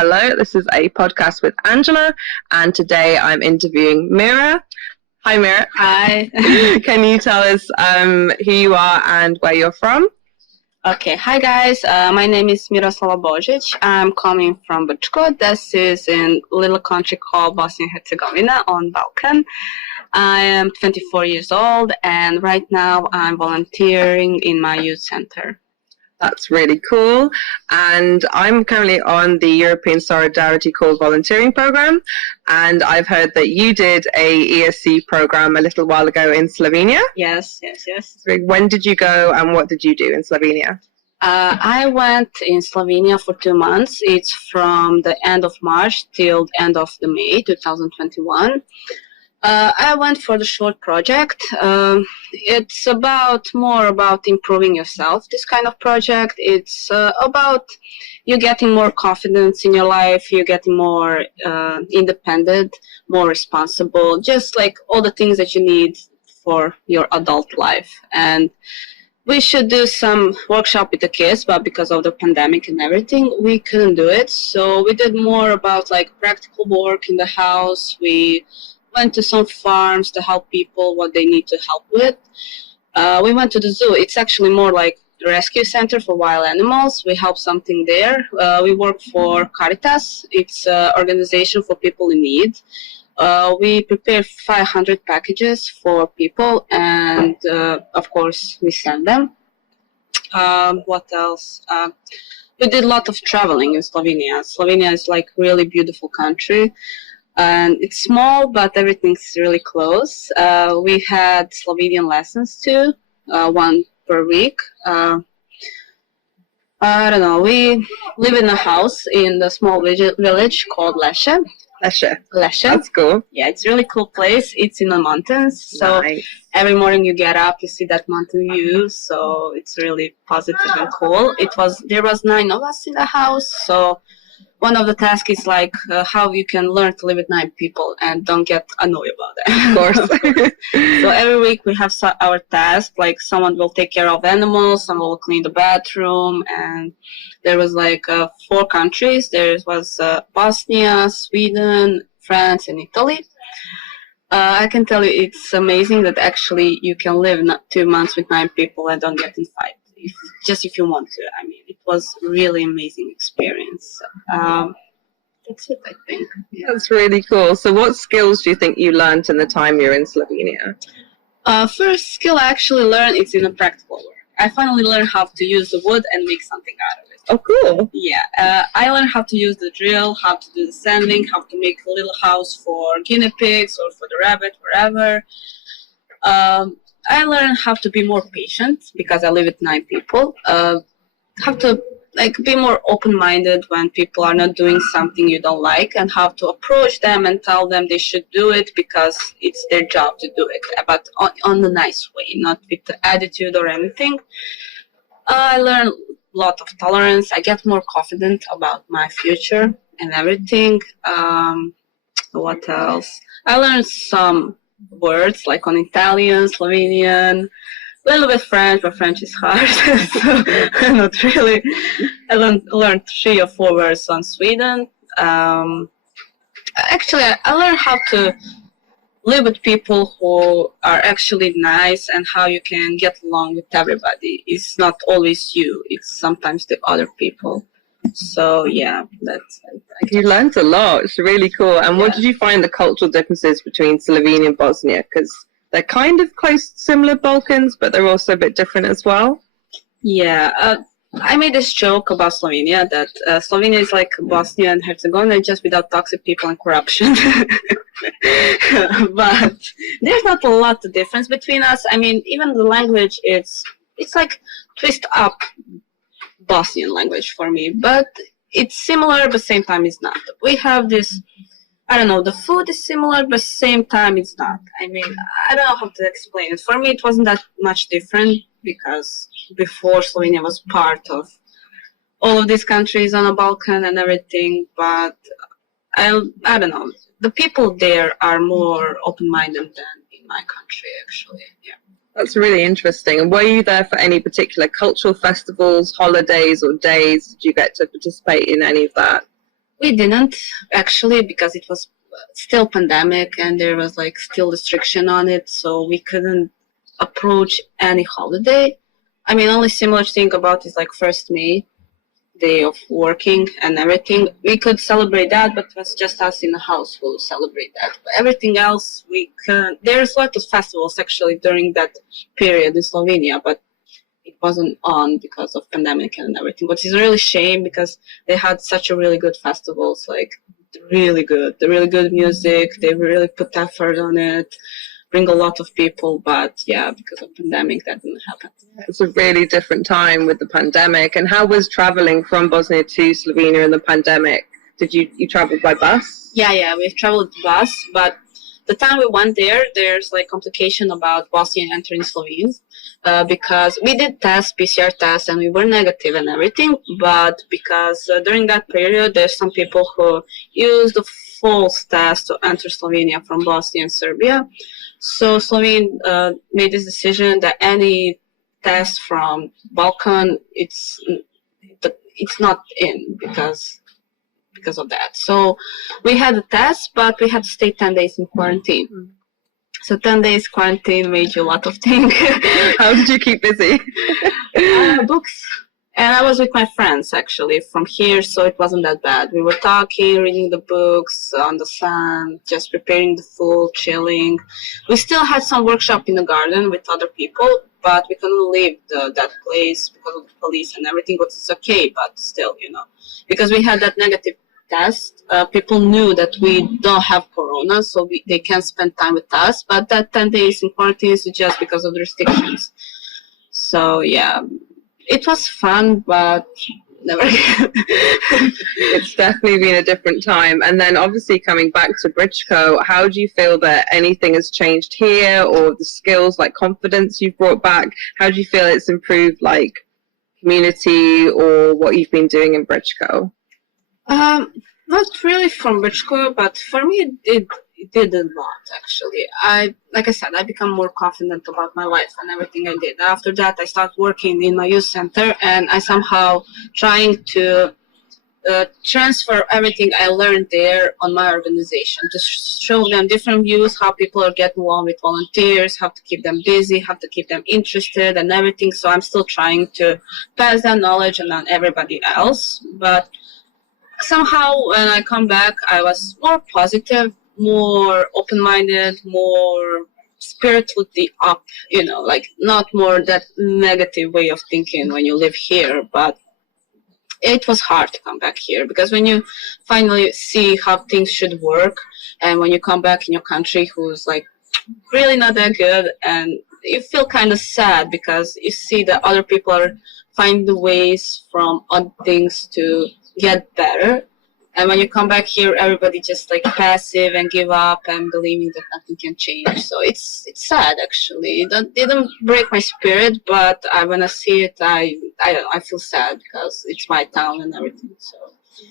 Hello, this is a podcast with Angela, and today I'm interviewing Mira. Hi, Mira. Hi. Can you tell us who you are and where you're from? Okay, hi guys. My name is Miroslava Božić. I'm coming from Brčko. This is in a little country called Bosnia and Herzegovina on Balkan. I am 24 years old, and right now I'm volunteering in my youth center. That's really cool. And I'm currently on the European Solidarity Call volunteering program. And I've heard that you did a ESC program a little while ago in Slovenia. Yes. So when did you go and what did you do in Slovenia? I went in Slovenia for 2 months. It's from the end of March till the end of the May 2021. I went for the short project. It's more about improving yourself, this kind of project. It's about you getting more confidence in your life, you getting more independent, more responsible, just like all the things that you need for your adult life. And we should do some workshop with the kids, but because of the pandemic and everything, we couldn't do it. So we did more about like practical work in the house. We went to some farms to help people what they need to help with. We went to the zoo. It's actually more like the rescue center for wild animals. We help something there. We work for Caritas. It's an organization for people in need. We prepare 500 packages for people, and of course we send them. What else? We did a lot of traveling in Slovenia. Slovenia is like really beautiful country. And it's small, but everything's really close. We had Slovenian lessons too, one per week. I don't know. We live in a house in the small village called Lesce. That's cool. Yeah, it's a really cool place. It's in the mountains. So nice. Every morning you get up, you see that mountain view. So it's really positive and cool. There was 9 of us in the house. So one of the tasks is like how you can learn to live with 9 people and don't get annoyed about it. Of course. So every week we have our task, like someone will take care of animals, someone will clean the bathroom, and there was like 4 countries. There was Bosnia, Sweden, France, and Italy. I can tell you it's amazing that actually you can live 2 months with 9 people and don't get in fight. If you want to. I mean, it was really amazing experience. That's it, I think. Yeah. That's really cool. So what skills do you think you learned in the time you're in Slovenia? First skill I actually learned is in a practical work. I finally learned how to use the wood and make something out of it. Oh, cool. Yeah. I learned how to use the drill, how to do the sanding, how to make a little house for guinea pigs or for the rabbit, wherever. I learned how to be more patient because I live with 9 people. How to be more open-minded when people are not doing something you don't like, and how to approach them and tell them they should do it because it's their job to do it, but on a nice way, not with the attitude or anything. I learned a lot of tolerance. I get more confident about my future and everything. What else? I learned some words like on Italian, Slovenian, a little bit French, but French is hard. So not really. I learned 3 or 4 words on Sweden. Actually, I learned how to live with people who are actually nice and how you can get along with everybody. It's not always you. It's sometimes the other people. So yeah, that's it. You learned a lot. It's really cool. And what did you find the cultural differences between Slovenia and Bosnia? Because they're kind of close, similar Balkans, but they're also a bit different as well. Yeah, I made this joke about Slovenia that Slovenia is like Bosnia and Herzegovina, just without toxic people and corruption. But there's not a lot of difference between us. I mean, even the language, it's like twist up Bosnian language for me, but it's similar, but same time it's not. We have this, I don't know, the food is similar, but same time it's not. I mean, I don't know how to explain it. For me, it wasn't that much different because before Slovenia was part of all of these countries on the Balkan and everything, but I don't know. The people there are more open-minded than in my country, actually, yeah. That's really interesting. And were you there for any particular cultural festivals, holidays, or days? Did you get to participate in any of that? We didn't actually, because it was still pandemic and there was like still restriction on it, so we couldn't approach any holiday. I mean, only similar thing about is like 1st May, day of working and everything. We could celebrate that, but it was just us in the house who celebrate that. But everything else, we can. There's a lot of festivals actually during that period in Slovenia, but it wasn't on because of pandemic and everything. Which is a really shame because they had such a really good festivals, like the really good music. They really put effort on it, bring a lot of people, but yeah, because of pandemic that didn't happen. It's a really different time with the pandemic. And how was traveling from Bosnia to Slovenia in the pandemic? Did you travel by bus? Yeah, we traveled by bus, but the time we went there, there's like complication about Bosnia entering Slovenia, because we did PCR tests, and we were negative and everything, but because during that period, there's some people who used the false test to enter Slovenia from Bosnia and Serbia. So Slovenia made this decision that any test from Balkan, it's not in because of that. So we had a test, but we had to stay 10 days in quarantine. So 10 days quarantine made you a lot of things. How did you keep busy? Books. And I was with my friends, actually, from here, so it wasn't that bad. We were talking, reading the books on the sun, just preparing the food, chilling. We still had some workshop in the garden with other people, but we couldn't leave that place because of the police and everything, but it's okay, but still, because we had that negative test, people knew that we don't have corona, so they can spend time with us, but that 10 days in quarantine is just because of the restrictions. So, yeah. It was fun, but never again. It's definitely been a different time. And then obviously coming back to Brčko, how do you feel that anything has changed here, or the skills like confidence you've brought back? How do you feel it's improved like community or what you've been doing in Brčko? Not really from Brčko, but for me it did a lot, actually. Like I said, I become more confident about my life and everything I did. After that, I started working in my youth center, and I somehow trying to transfer everything I learned there on my organization, to show them different views, how people are getting along with volunteers, how to keep them busy, how to keep them interested and everything. So I'm still trying to pass that knowledge on everybody else. But somehow when I come back, I was more positive, more open-minded, more spiritually up, like not more that negative way of thinking when you live here. But it was hard to come back here, because when you finally see how things should work, and when you come back in your country who's like really not that good, and you feel kind of sad because you see that other people are finding the ways from other things to get better. And when you come back here, everybody just like passive and give up and believing that nothing can change. So it's sad, actually. It didn't break my spirit, but when I see it, I feel sad because it's my town and everything. So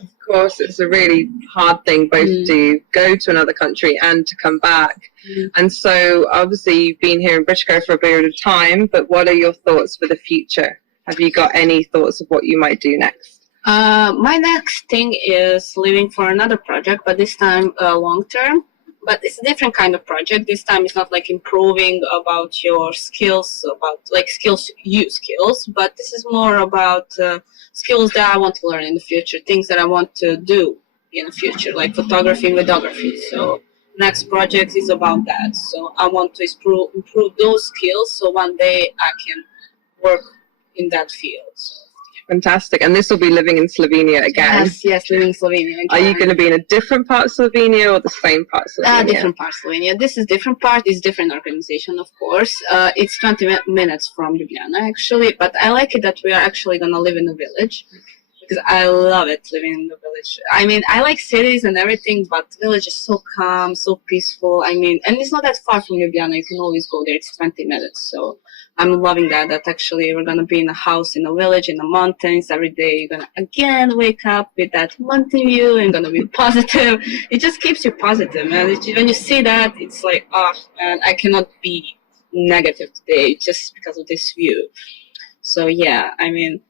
of course, it's a really hard thing both to go to another country and to come back. And so obviously you've been here in Brčko for a period of time, but what are your thoughts for the future? Have you got any thoughts of what you might do next? My next thing is leaving for another project, but this time long term. But it's a different kind of project. This time it's not like improving about your skills, about like skills, but this is more about skills that I want to learn in the future, things that I want to do in the future, like photography and videography. So next project is about that. So I want to improve those skills, so one day I can work in that field. So. Fantastic. And this will be living in Slovenia again? Yes, living in Slovenia again. Are you going to be in a different part of Slovenia or the same part of Slovenia? Different part of Slovenia. This is different part. It's different organization, of course. It's 20 minutes from Ljubljana, actually. But I like it that we are actually going to live in a village, because I love it, living in the village. I mean, I like cities and everything, but the village is so calm, so peaceful. I mean, and it's not that far from Ljubljana. You can always go there. It's 20 minutes. So I'm loving that actually we're going to be in a house in a village in the mountains every day. You're going to again wake up with that mountain view and going to be positive. It just keeps you positive, man. When you see that, it's like, oh, man, I cannot be negative today just because of this view. So, yeah, I mean,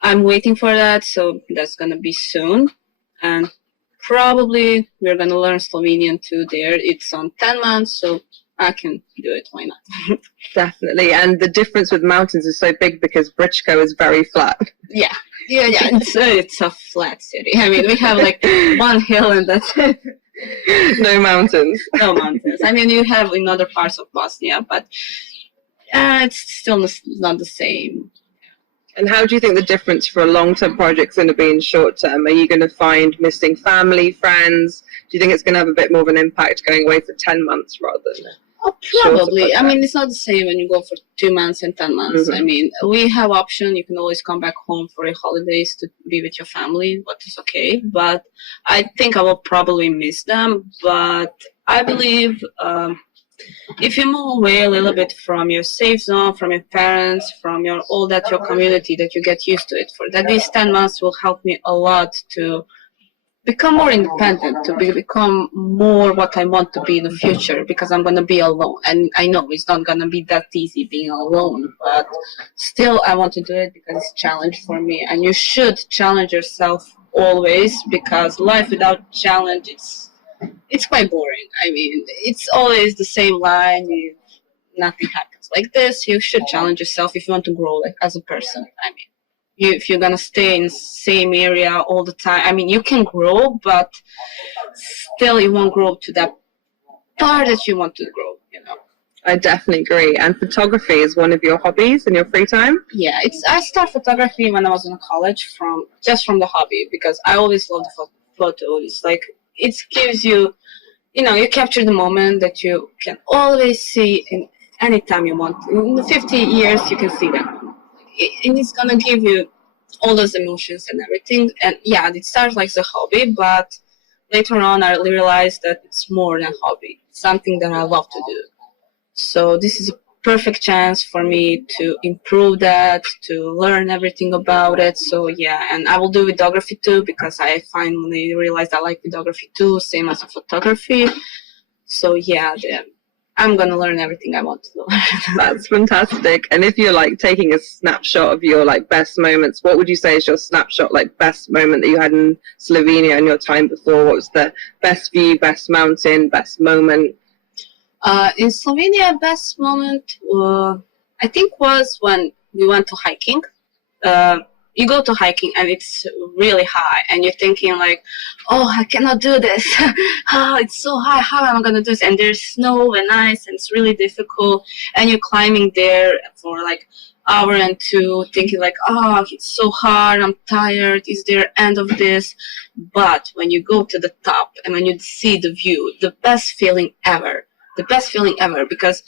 I'm waiting for that, so that's going to be soon. and probably we're going to learn Slovenian too there. It's on 10 months, so I can do it. Why not? Definitely. And the difference with mountains is so big because Brčko is very flat. Yeah. It's a flat city. I mean, we have like one hill and that's it. No mountains. No mountains. I mean, you have in other parts of Bosnia, but it's still not the same. And how do you think the difference for a long-term project is going to be in short-term? Are you going to find missing family, friends? Do you think it's going to have a bit more of an impact going away for 10 months rather than... Probably. I mean, it's not the same when you go for 2 months and 10 months. Mm-hmm. I mean, we have option. You can always come back home for your holidays to be with your family, what is okay. But I think I will probably miss them. But I believe if you move away a little bit from your safe zone, from your parents, from your community, that you get used to it. For that, these 10 months will help me a lot to become more independent, to become more what I want to be in the future, because I'm going to be alone. And I know it's not going to be that easy being alone, but still I want to do it because it's a challenge for me. And you should challenge yourself always, because life without challenge, it's quite boring. I mean, it's always the same line. Nothing happens like this. You should challenge yourself if you want to grow as a person. I mean, if you're gonna stay in the same area all the time, I mean, you can grow, but still you won't grow to that part that you want to grow, I definitely agree. And photography is one of your hobbies in your free time? Yeah, I started photography when I was in college from the hobby, because I always loved the photo. It's like, it gives you, you capture the moment that you can always see in any time you want. In 50 years, you can see that. And it's gonna give you all those emotions and everything. And yeah, it starts like a hobby, but later on I realized that it's more than a hobby. It's something that I love to do. So this is a perfect chance for me to improve that, to learn everything about it. So yeah, and I will do videography too, because I finally realized I like videography too, same as photography. So yeah, I'm going to learn everything I want to learn. That's fantastic. And if you're taking a snapshot of your best moments, what would you say is your snapshot, best moment that you had in Slovenia in your time before? What was the best view, best mountain, best moment? In Slovenia, best moment, I think, was when we went to hiking. You go to hiking and it's really high and you're thinking oh, I cannot do this. Oh, it's so high. How am I going to do this? And there's snow and ice and it's really difficult. And you're climbing there for hour and two, thinking oh, it's so hard. I'm tired. Is there end of this? But when you go to the top and when you see the view, the best feeling ever, because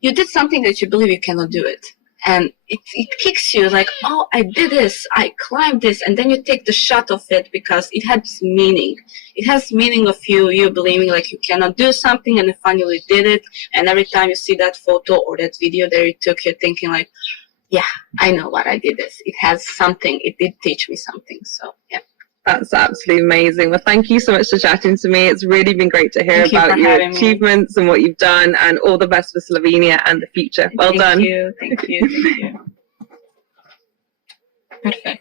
you did something that you believe you cannot do it. And it kicks you oh, I did this, I climbed this, and then you take the shot of it because it has meaning. It has meaning of you believing you cannot do something, and you finally did it. And every time you see that photo or that video that you took, you're thinking yeah, I know what I did this. It has something. It did teach me something. So yeah. That's absolutely amazing. Well, thank you so much for chatting to me. It's really been great to hear about your achievements and what you've done, and all the best for Slovenia and the future. Well done. Thank you. Perfect.